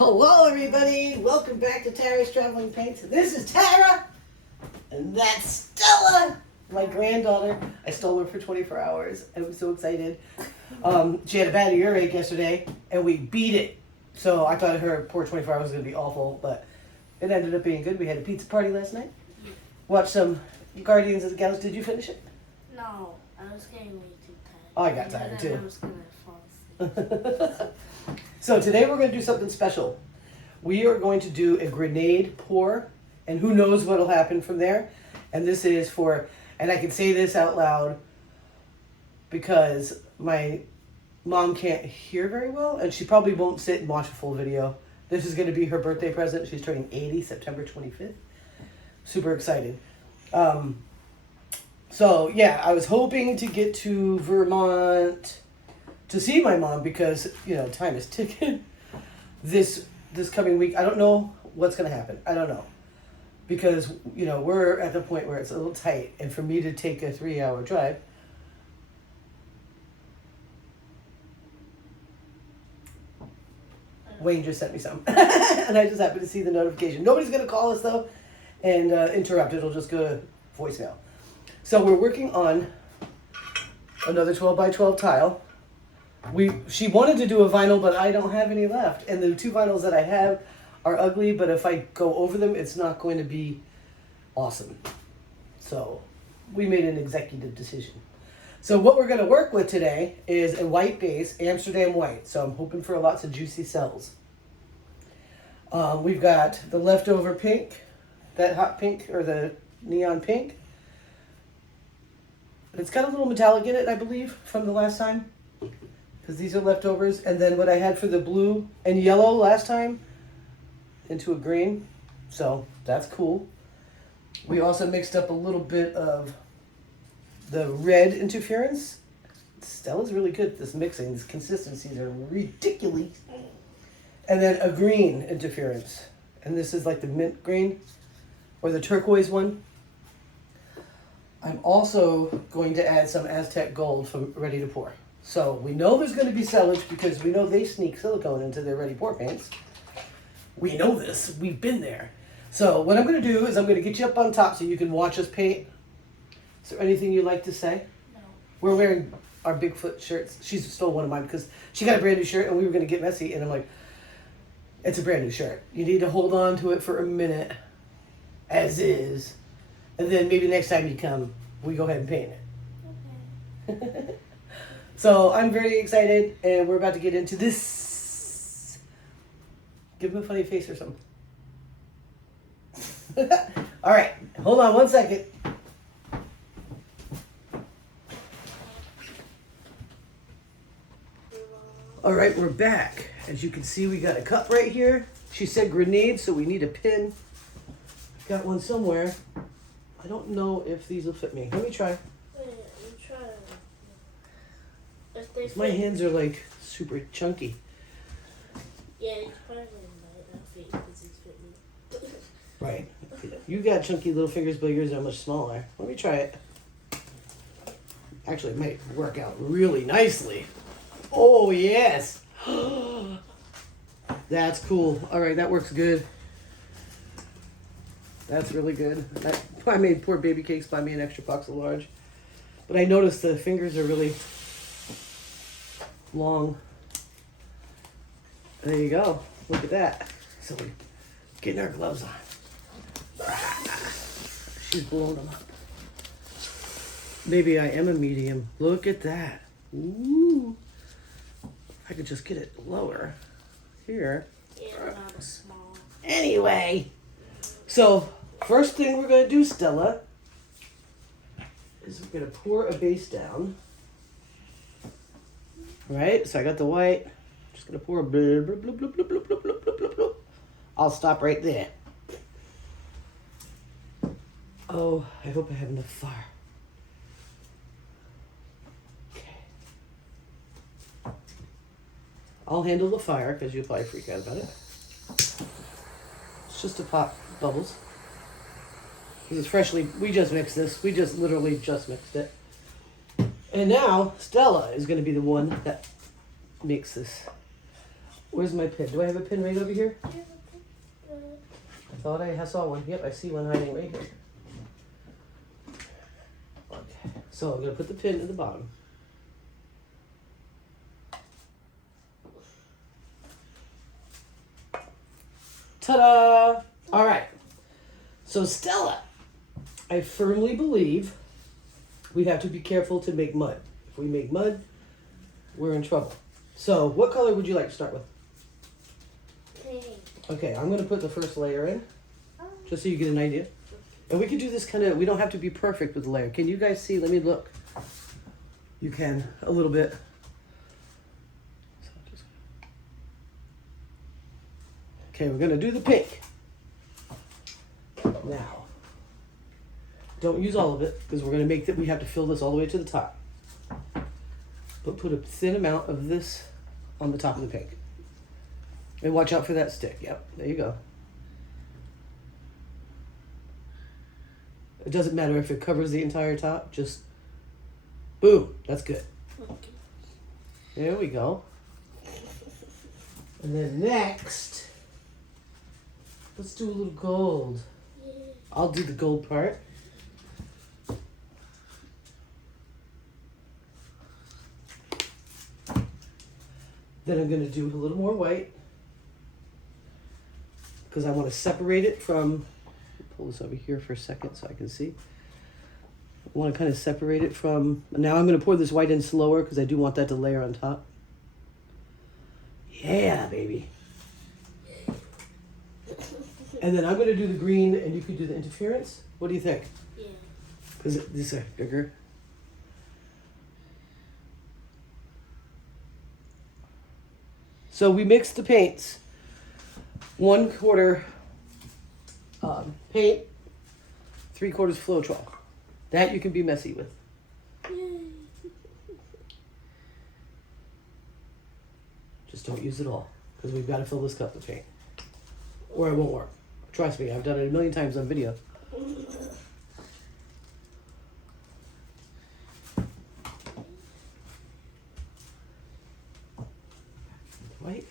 Hello everybody, welcome back to Tara's Traveling Paints. This is Tara, and that's Stella, my granddaughter. I stole her for 24 hours. I was so excited. She had a bad earache yesterday, and we beat it. So I thought her poor 24 hours was going to be awful, but it ended up being good. We had a pizza party last night. Watched some Guardians of the Galaxy. Did you finish it? No, I was getting way too tired. Oh, I got tired too. I was going to fall asleep. So today we're going to do something special. We are going to do a grenade pour, and who knows what will happen from there. And this is for, and I can say this out loud because my mom can't hear very well, and she probably won't sit and watch a full video. This is going to be her birthday present. She's turning 80 September 25th. Super excited. So yeah, I was hoping to get to Vermont to see my mom because, you know, time is ticking. This coming week, I don't know what's going to happen. I don't know. Because, you know, we're at the point where it's a little tight. And for me to take a 3-hour drive, Wayne just sent me some. And I just happened to see the notification. Nobody's going to call us, though, and interrupt. It'll just go to voicemail. So we're working on another 12 by 12 tile. She wanted to do a vinyl, but I don't have any left. And the 2 vinyls that I have are ugly, but if I go over them, it's not going to be awesome. So we made an executive decision. So what we're going to work with today is a white base, Amsterdam white. So I'm hoping for lots of juicy cells. We've got the leftover pink, that hot pink or the neon pink. It's got a little metallic in it, I believe, from the last time. Because these are leftovers. And then what I had for the blue and yellow last time into a green. So that's cool. We also mixed up a little bit of the red interference. Stella's really good at this mixing. These consistencies are ridiculous. And then a green interference. And this is like the mint green or the turquoise one. I'm also going to add some Aztec gold from Ready to Pour. So we know there's going to be sellage because we know they sneak silicone into their Ready Pour paints. We know this. We've been there. So what I'm going to do is I'm going to get you up on top so you can watch us paint. Is there anything you'd like to say? No. We're wearing our Bigfoot shirts. She stole one of mine because she got a brand new shirt and we were going to get messy. And I'm like, it's a brand new shirt. You need to hold on to it for a minute as is. And then maybe next time you come, we go ahead and paint it. Okay. So I'm very excited, and we're about to get into this. Give him a funny face or something. All right, hold on 1 second. All right, we're back. As you can see, we got a cup right here. She said grenade, so we need a pin. Got one somewhere. I don't know if these will fit me. Let me try. My hands are like super chunky. Yeah, it's probably not fit because it's fit me. Right. You got chunky little fingers, but yours are much smaller. Let me try it. Actually, it might work out really nicely. Oh, yes. That's cool. All right, that works good. That's really good. I made poor baby cakes, buy me an extra box of large. But I noticed the fingers are really long. There you go. Look at that. So we're getting our gloves on. She's blowing them up. Maybe I am a medium. Look at that. Ooh. If I could just get it lower. Here. Yeah, not a small. Anyway. So, first thing we're going to do, Stella, is we're going to pour a base down. Right? So I got the white. Just going to pour a blub, blub, blub, blub, blub, blub, blub, blub, blub, blub. I'll stop right there. Oh, I hope I have enough fire. Okay. I'll handle the fire because you'll probably freak out about it. It's just to pop bubbles. This is freshly, we just mixed this. We just literally just mixed it. And now Stella is going to be the one that makes this Where's my pin? Do I have a pin right over here? Do you have a picture? I thought I saw one. Yep, I see one hiding right here. Okay, so I'm gonna put the pin at the bottom. Ta-da! All right. So Stella, I firmly believe we have to be careful to make mud. If we make mud, we're in trouble. So what color would you like to start with? Pink. Okay, I'm gonna put the first layer in, just so you get an idea. And we can do this kind of, we don't have to be perfect with the layer. Can you guys see? Let me look. You can, a little bit. Okay, we're gonna do the pink. Now, don't use all of it, because we're gonna make that, we have to fill this all the way to the top. But put a thin amount of this on the top of the pink. And watch out for that stick. Yep, there you go. It doesn't matter if it covers the entire top, just boom, that's good. Okay. There we go. And then next, let's do a little gold. Yeah. I'll do the gold part. Then I'm going to do a little more white because I want to separate it from, pull this over here for a second so I can see. I want to kind of separate it from, now I'm going to pour this white in slower because I do want that to layer on top. Yeah, baby. And then I'm going to do the green and you can do the interference. What do you think? Yeah. Because these are bigger. So we mixed the paints. 1/4 paint, 3/4 Floetrol. That you can be messy with. Yay. Just don't use it all, because we've got to fill this cup with paint, or it won't work. Trust me, I've done it a million times on video. White.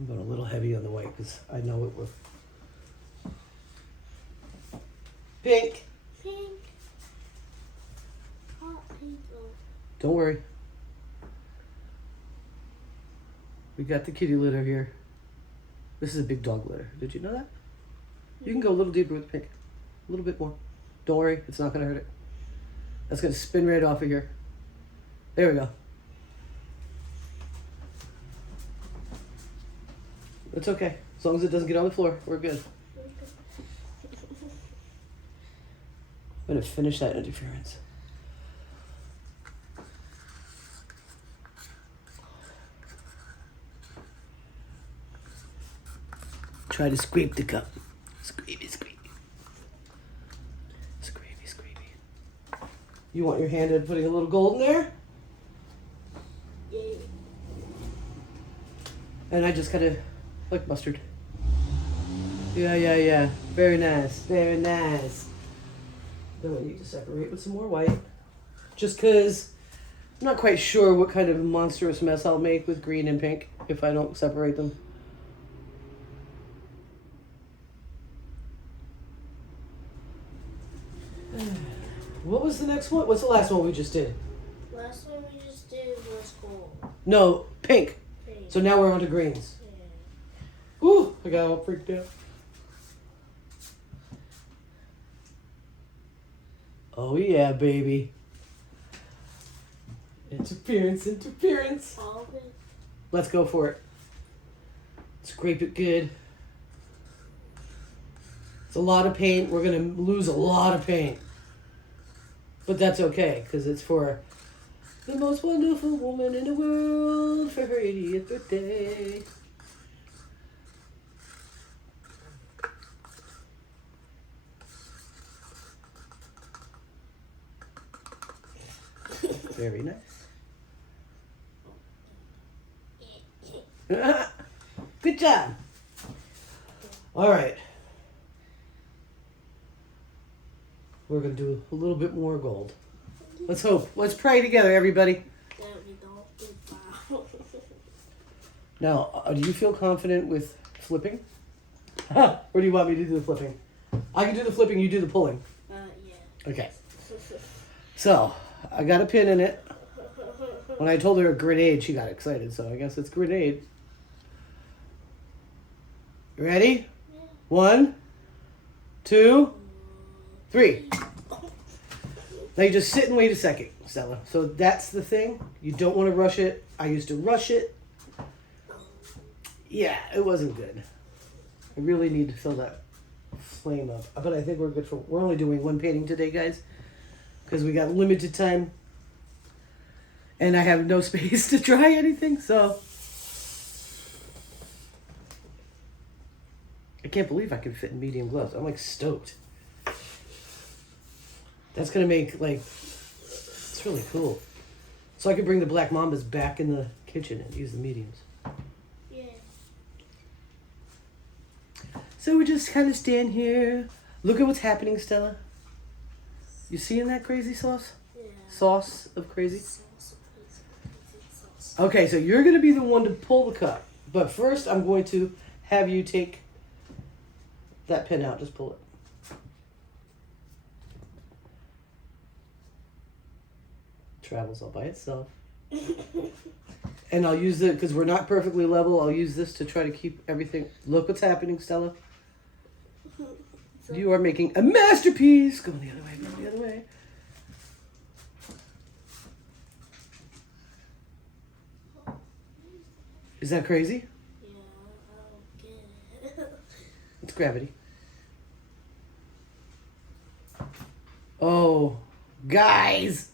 I'm going a little heavy on the white because I know it will. Pink. Pink. Hot pink. Oh. Don't worry. We got the kitty litter here. This is a big dog litter. Did you know that? You can go a little deeper with pink. A little bit more. Don't worry, it's not going to hurt it. That's going to spin right off of here. There we go. It's okay. As long as it doesn't get on the floor, we're good. I'm going to finish that interference. Try to scrape the cup. Scrapey, scrapey. Scrapey, scrapey. You want your hand in putting a little gold in there? Yay. And I just kind of like mustard. Yeah, yeah, yeah. Very nice. Very nice. Then we need to separate with some more white. Just because I'm not quite sure what kind of monstrous mess I'll make with green and pink if I don't separate them. What was the next one? What's the last one we just did? Last one we just did was gold. No, pink. Pink. So now we're on to greens. Yeah. Ooh, I got all freaked out. Oh yeah, baby. Interference, interference. All of it. Let's go for it. Scrape it good. It's a lot of paint. We're going to lose a lot of paint. But that's okay, because it's for the most wonderful woman in the world for her 80th birthday. Very nice. Good job. All right. We're going to do a little bit more gold. Let's hope. Let's pray together, everybody. That we don't do wow. Now, do you feel confident with flipping? Or do you want me to do the flipping? I can do the flipping, you do the pulling. Yeah. Okay. So, I got a pin in it. When I told her a grenade, she got excited, so I guess it's grenade. You ready? Yeah. 1, 2, 3. Now you just sit and wait a second, Stella. So that's the thing. You don't want to rush it. I used to rush it. Yeah, it wasn't good. I really need to fill that flame up. But I think we're good for... We're only doing one painting today, guys. Because we got limited time. And I have no space to try anything, so... I can't believe I can fit in medium gloves. I'm like stoked. That's gonna make like... It's really cool. So I can bring the black mambas back in the kitchen and use the mediums. Yeah. So we just kind of stand here. Look at what's happening, Stella. You seeing that crazy sauce? Yeah. Sauce of crazy? Sauce. Okay, so you're going to be the one to pull the cup. But first, I'm going to have you take that pin out. Just pull it. Travels all by itself. And I'll use it, because we're not perfectly level, I'll use this to try to keep everything... Look what's happening, Stella. You are making a masterpiece. Go the other way, go the other way. Is that crazy? Yeah, I don't get it. It's gravity. Oh, guys.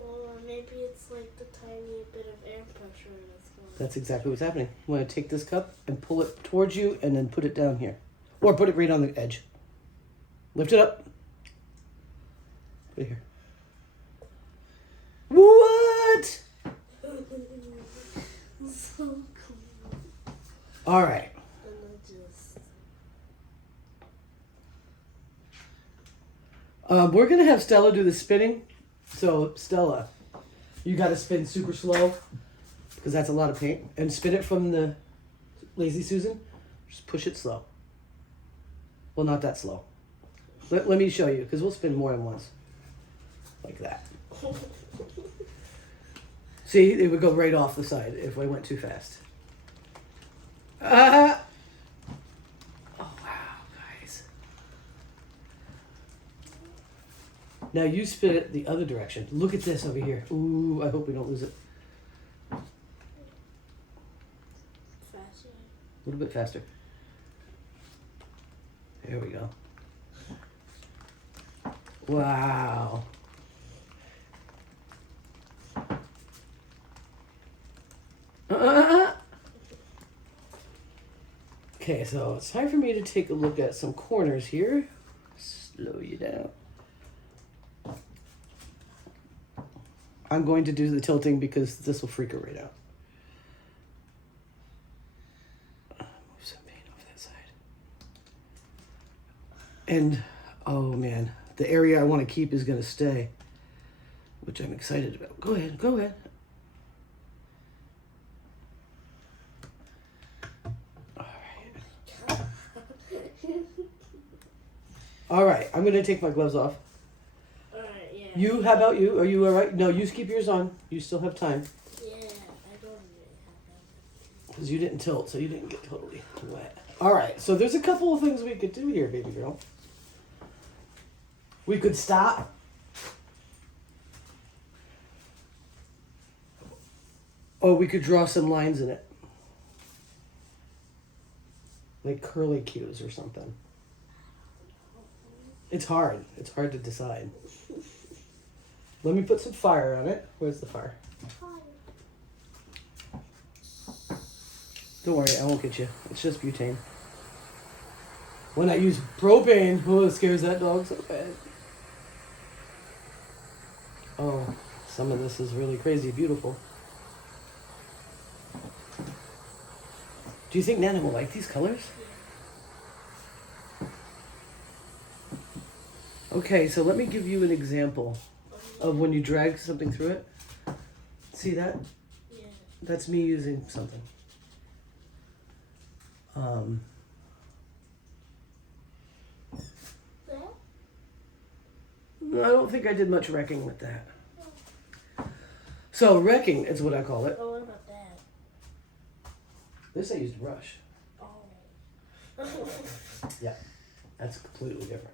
Or maybe it's like the tiny bit of air pressure that's going. That's exactly what's happening. I'm going to take this cup and pull it towards you and then put it down here. Or put it right on the edge. Lift it up. Put it here. What? So cool. All right. And I just. We're going to have Stella do the spinning. So, Stella, you got to spin super slow because that's a lot of paint. And spin it from the Lazy Susan. Just push it slow. Well, not that slow. Let me show you because we'll spin more than once. Like that. See, it would go right off the side if I went too fast. Oh, wow, guys. Now you spin it the other direction. Look at this over here. Ooh, I hope we don't lose it. Faster. A little bit faster. There we go. Wow. Okay, so it's time for me to take a look at some corners here. Slow you down. I'm going to do the tilting because this will freak her right out. Move some paint off that side. And, oh man, the area I want to keep is going to stay, which I'm excited about. Go ahead, go ahead. All right, I'm going to take my gloves off. Alright, yeah. You, how about you? Are you all right? No, you keep yours on. You still have time. Yeah, I don't really have that. Because you didn't tilt, so you didn't get totally wet. All right, so there's a couple of things we could do here, baby girl. We could stop. Or we could draw some lines in it. Like curly cues or something. It's hard. It's hard to decide. Let me put some fire on it. Where's the fire? Don't worry, I won't get you. It's just butane. When I use propane, oh, it scares that dog so bad. Oh, some of this is really crazy beautiful. Do you think Nana will like these colors? Okay, so let me give you an example of when you drag something through it. See that? Yeah. That's me using something. That? I don't think I did much wrecking with that. So wrecking is what I call it. Oh, what about that? This I used a brush. Oh. Yeah, that's completely different.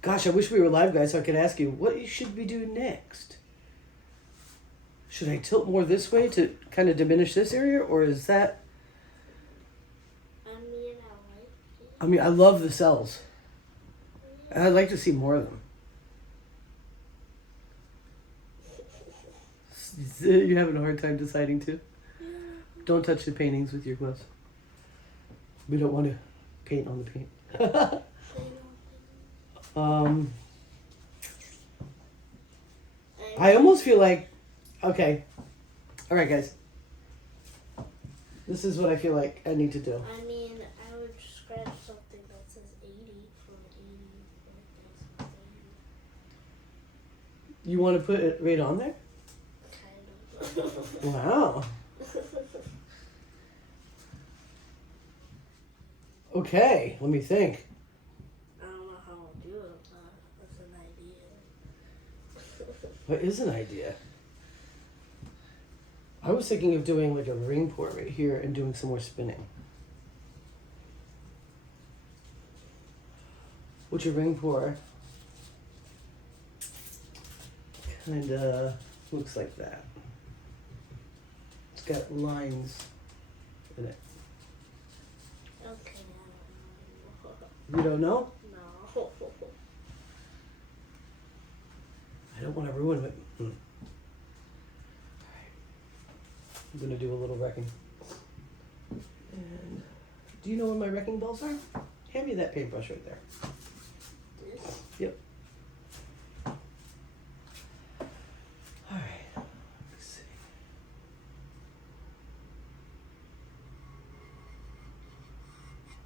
Gosh, I wish we were live, guys, so I could ask you, what should we do next? Should I tilt more this way to kind of diminish this area, or is that... I mean, I like it. I mean, I love the cells. I'd like to see more of them. You're having a hard time deciding, too? Don't touch the paintings with your gloves. We don't want to paint on the paint. I almost feel like, okay, all right, guys. This is what I feel like I need to do. I mean, I would scratch something that says 80 from 80 birthdays. You want to put it right on there? Kind of. Wow. Okay, let me think. I don't know how I'll do it, but that's an idea. What is an idea? I was thinking of doing like a ring pour right here and doing some more spinning. What's your ring pour? Kinda looks like that. It's got lines in it. Okay, You don't know? no. I don't want to ruin it. Alright. I'm gonna do a little wrecking. And do you know where my wrecking balls are? Hand me that paintbrush right there. This? Yep. Alright. Let's see.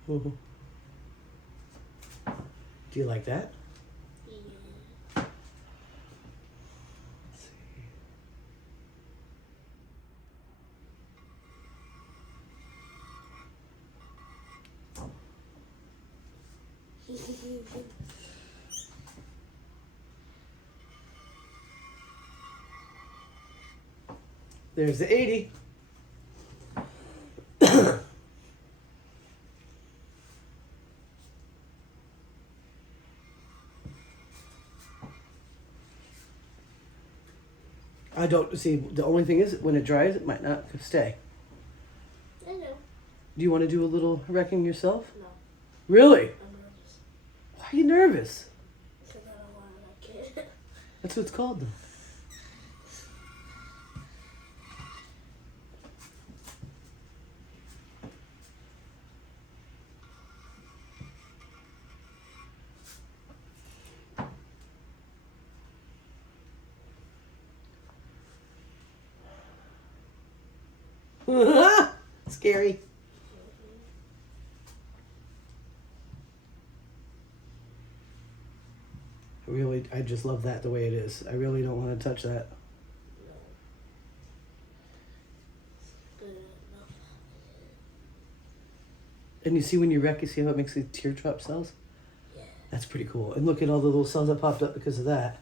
Mhm. Do you like that? Yeah. Let's see. There's the 80. I don't see. The only thing is, when it dries, it might not stay. I know. Do you want to do a little wrecking yourself? No, Really? I'm nervous. Why are you nervous? Because I don't want to wreck it. That's what it's called, though. Scary. I just love that the way it is. I really don't want to touch that. Good enough. And you see when you wreck, you see how it makes the teardrop cells? Yeah. That's pretty cool. And look at all the little cells that popped up because of that.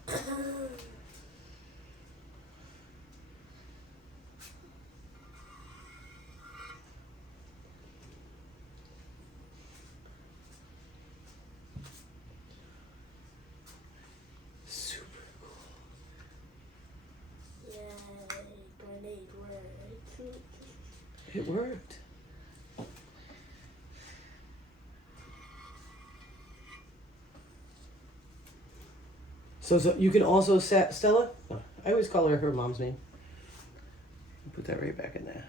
Super cool. Yay, grenade worked. It worked. So you can also set Stella. I always call her mom's name. Put that right back in there.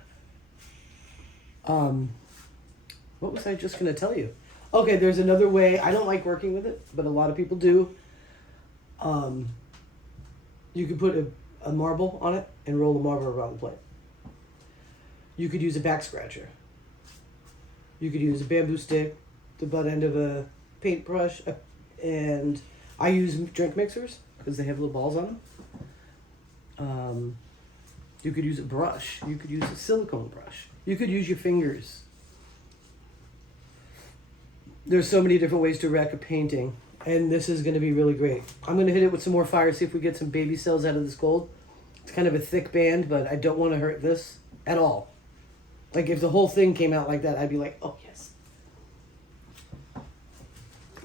What was I just gonna tell you? Okay, there's another way. I don't like working with it, but a lot of people do. You could put a marble on it and roll the marble around the plate. You could use a back scratcher. You could use a bamboo stick. the butt end of a paintbrush, and I use drink mixers because they have little balls on them. You could use a brush. You could use a silicone brush. You could use your fingers. There's so many different ways to wreck a painting, and this is going to be really great. I'm going to hit it with some more fire, see if we get some baby cells out of this gold. It's kind of a thick band, but I don't want to hurt this at all. Like if the whole thing came out like that, I'd be like, oh yes.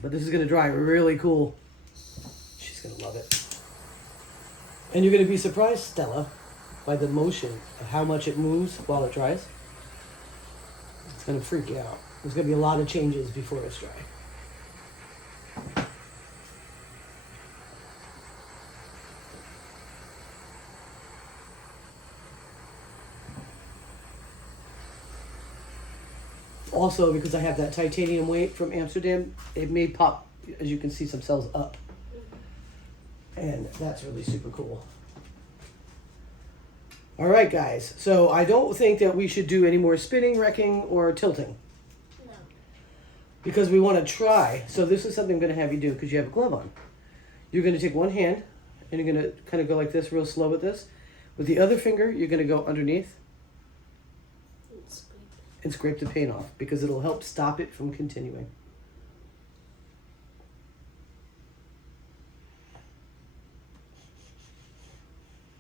But this is going to dry really cool. She's going to love it. And you're going to be surprised, Stella, by the motion of how much it moves while it dries. It's going to freak you out. There's going to be a lot of changes before it's dry. Also, because I have that titanium weight from Amsterdam, it may pop, as you can see, some cells up. And that's really super cool. All right, guys. So I don't think that we should do any more spinning, wrecking, or tilting. No. Because we want to try. So this is something I'm going to have you do because you have a glove on. You're going to take one hand and you're going to kind of go like this, real slow with this. With the other finger, you're going to go underneath and scrape the paint off because it'll help stop it from continuing.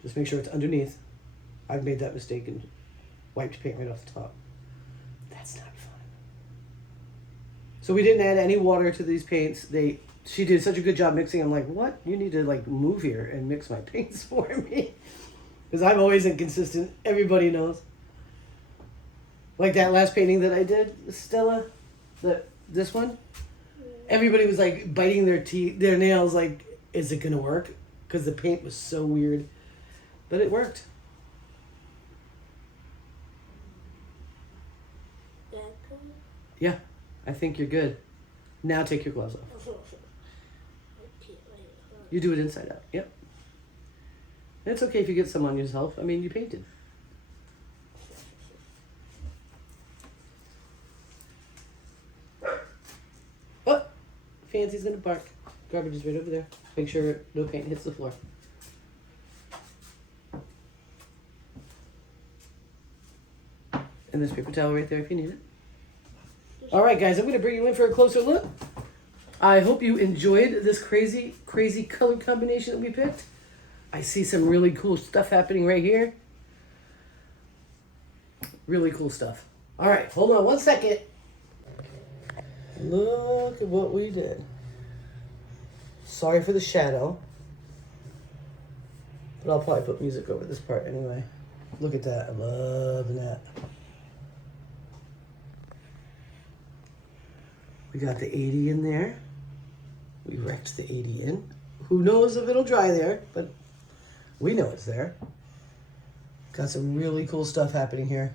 Just make sure it's underneath. I've made that mistake and wiped paint right off the top. That's not fun. So we didn't add any water to these paints. She did such a good job mixing. I'm like, what? You need to like move here and mix my paints for me. Because I'm always inconsistent. Everybody knows. Like that last painting that I did, Stella, this one. Everybody was like biting their nails like, is it going to work? Because the paint was so weird. But it worked. Yeah, I think you're good. Now take your gloves off. You do it inside out. Yep. And it's okay if you get some on yourself. I mean, you painted. Oh, Fancy's gonna bark. Garbage is right over there. Make sure no paint hits the floor. And there's paper towel right there if you need it. All right, guys, I'm going to bring you in for a closer look. I hope you enjoyed this crazy, crazy color combination that we picked. I see some really cool stuff happening right here. Really cool stuff. All right, hold on one second. Look at what we did. Sorry for the shadow. But I'll probably put music over this part anyway. Look at that. I'm loving that. We got the 80 in there. We wrecked the 80 in. Who knows if it'll dry there, but we know it's there. Got some really cool stuff happening here.